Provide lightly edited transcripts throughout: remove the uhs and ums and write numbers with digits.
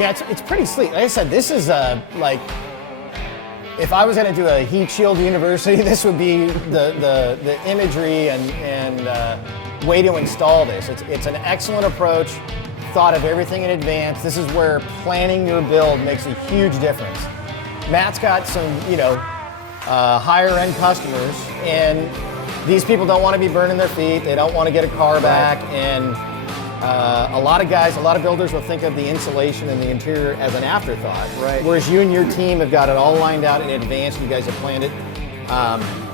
Yeah, it's pretty sleek. Like I said, this is like, if I was going to do a heat shield university, this would be the imagery and way to install this. It's an excellent approach, thought of everything in advance. This is where planning your build makes a huge difference. Matt's got some, higher end customers, and these people don't want to be burning their feet. They don't want to get a car back, and a lot of builders will think of the insulation and the interior as an afterthought. Right. Whereas you and your team have got it all lined out in advance, and you guys have planned it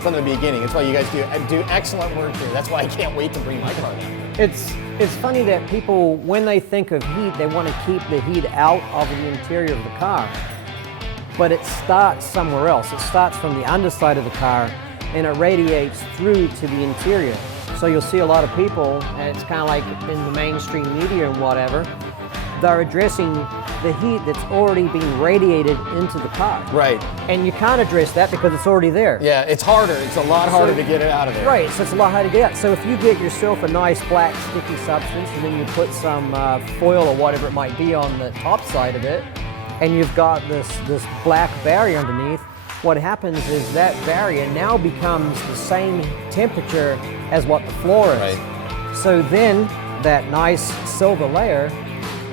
from the beginning. That's why you guys do excellent work here. That's why I can't wait to bring my car down. It's funny that people, when they think of heat, they want to keep the heat out of the interior of the car. But it starts somewhere else. It starts from the underside of the car and it radiates through to the interior. So you'll see a lot of people, and it's kind of like in the mainstream media and whatever, they're addressing the heat that's already being radiated into the car. Right. And you can't address that because it's already there. Yeah, it's harder. It's a lot harder to get it out of there. Right, so it's a lot harder to get out. So if you get yourself a nice black sticky substance and then you put some foil or whatever it might be on the top side of it, and you've got this black barrier underneath, what happens is that barrier now becomes the same temperature as what the floor is. Right. So then that nice silver layer,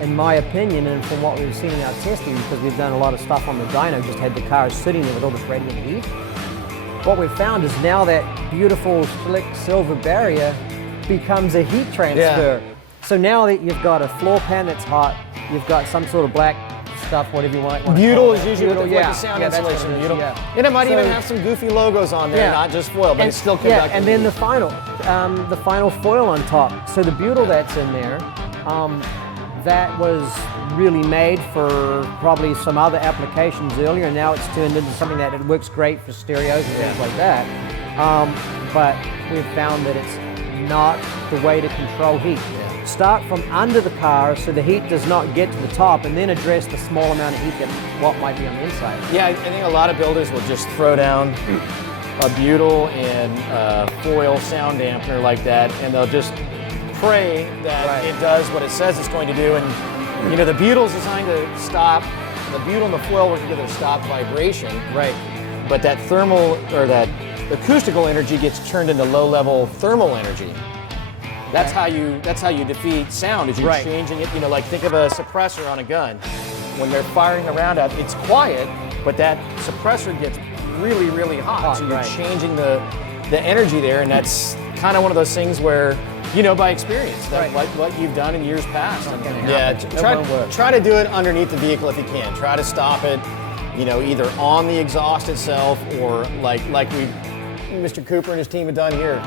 in my opinion, and from what we've seen in our testing, because we've done a lot of stuff on the dyno, just had the cars sitting there with all this radiant heat, what we've found is now that beautiful slick silver barrier becomes a heat transfer. Yeah. So now that you've got a floor pan that's hot, you've got some sort of black stuff, whatever you want. Butyl is usually like yeah. the sound Yeah, that's insulation. what it is, Butyl. yeah. And it might even So- have some goofy logos on there, Yeah. not just foil, but it's still conducting. Yeah, and then the final foil on top. So the butyl that's in there, that was really made for probably some other applications earlier, and now it's turned into something that it works great for stereos and things like that. But we've found that it's not the way to control heat. Start from under the car so the heat does not get to the top, and then address the small amount of heat that what might be on the inside. Yeah, I think a lot of builders will just throw down a butyl and foil sound dampener like that, and they'll just pray that it does what it says it's going to do. And the butyl is designed to stop, the butyl and the foil work together to stop vibration. Right. But that thermal, or that acoustical energy gets turned into low-level thermal energy. That's how you defeat sound, is you're changing it. Like think of a suppressor on a gun. When they're firing a round out, it's quiet, but that suppressor gets really, really hot. So you're changing the energy there, and that's kind of one of those things where, by experience, that what you've done in years past. Try to do it underneath the vehicle if you can. Try to stop it, either on the exhaust itself, or like Mr. Couper and his team have done here,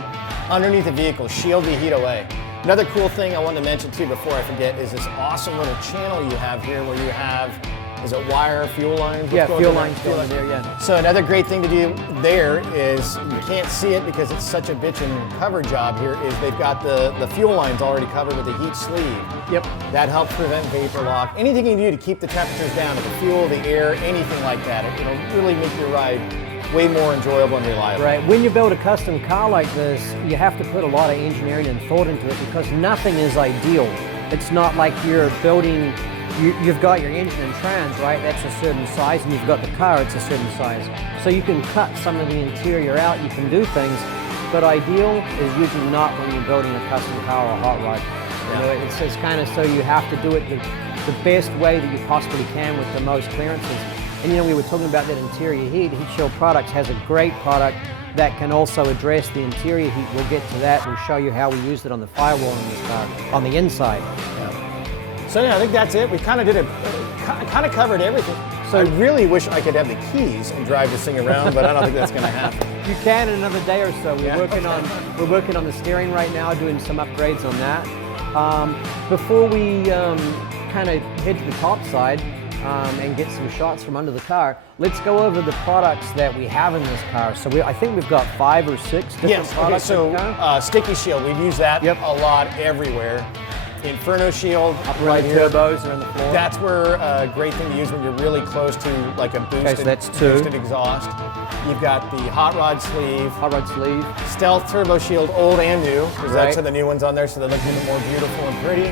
underneath the vehicle, shield the heat away. Another cool thing I wanted to mention too before I forget is this awesome little channel you have here where you have, is it wire, fuel lines? Yeah, fuel lines going there, yeah. So another great thing to do there is, you can't see it because it's such a bitchin' cover job here, is they've got the fuel lines already covered with a heat sleeve. Yep. That helps prevent vapor lock. Anything you can do to keep the temperatures down, the fuel, the air, anything like that, it'll really make your ride way more enjoyable and reliable. Right. When you build a custom car like this, you have to put a lot of engineering and thought into it, because nothing is ideal. It's not like you're building, you've got your engine and trans, right? That's a certain size, and you've got the car, it's a certain size. So you can cut some of the interior out, you can do things, but ideal is usually not when you're building a custom car or a hot rod. It's kind of, so you have to do it the best way that you possibly can with the most clearances. And we were talking about that interior heat. Heatshield Products has a great product that can also address the interior heat. We'll get to that. We'll show you how we used it on the firewall in this car, on the inside. Yeah. So I think that's it. We kind of covered everything. So I really wish I could have the keys and drive this thing around, but I don't think that's going to happen. You can in another day or so. We're working on the steering right now, doing some upgrades on that. Before we kind of head to the top side, and get some shots from under the car, let's go over the products that we have in this car. So I think we've got 5 or 6 different products. Okay, so Sticky Shield, we've used that a lot everywhere. Inferno Shield, right here. Turbos are on the floor. That's where a great thing to use when you're really close to like a boosted exhaust. You've got the Hot Rod Sleeve. Stealth Turbo Shield, old and new, because that's the new ones on there, so they look even more beautiful and pretty.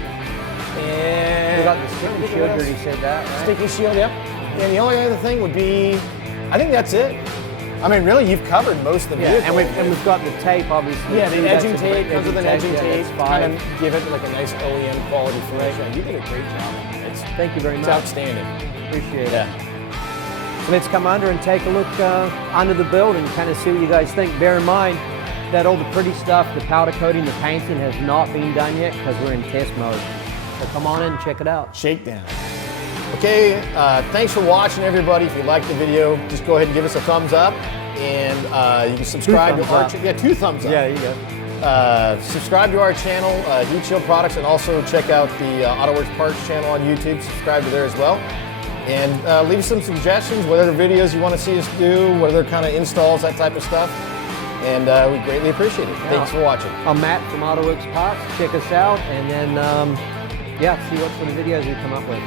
And We got the sticky shield, you already said that, right? Sticky shield, yep. And the only other thing would be, I think that's it. I mean, really, you've covered most of the vehicle. And we've got the tape, obviously. Yeah, the edging tape comes with an edging tape. That's Kind fine. of give it like a nice OEM quality finish. Yeah, you did a great job. Thank you very much. It's outstanding. Appreciate it. Yeah. So let's come under and take a look under the build and kind of see what you guys think. Bear in mind that all the pretty stuff, the powder coating, the painting has not been done yet because we're in test mode. So come on in and check it out. Shakedown. Okay, thanks for watching, everybody. If you liked the video, just go ahead and give us a thumbs up, and you can subscribe to our channel. Yeah, 2 thumbs up. Yeah, there you go. Subscribe to our channel, Heatshield Products, and also check out the Autoworks Parts channel on YouTube. Subscribe to there as well. And leave us some suggestions, what other videos you want to see us do, what other kind of installs, that type of stuff. And we greatly appreciate it. Thanks for watching. I'm Matt from Autoworks Parts. Check us out, and then, see what sort of videos we come up with.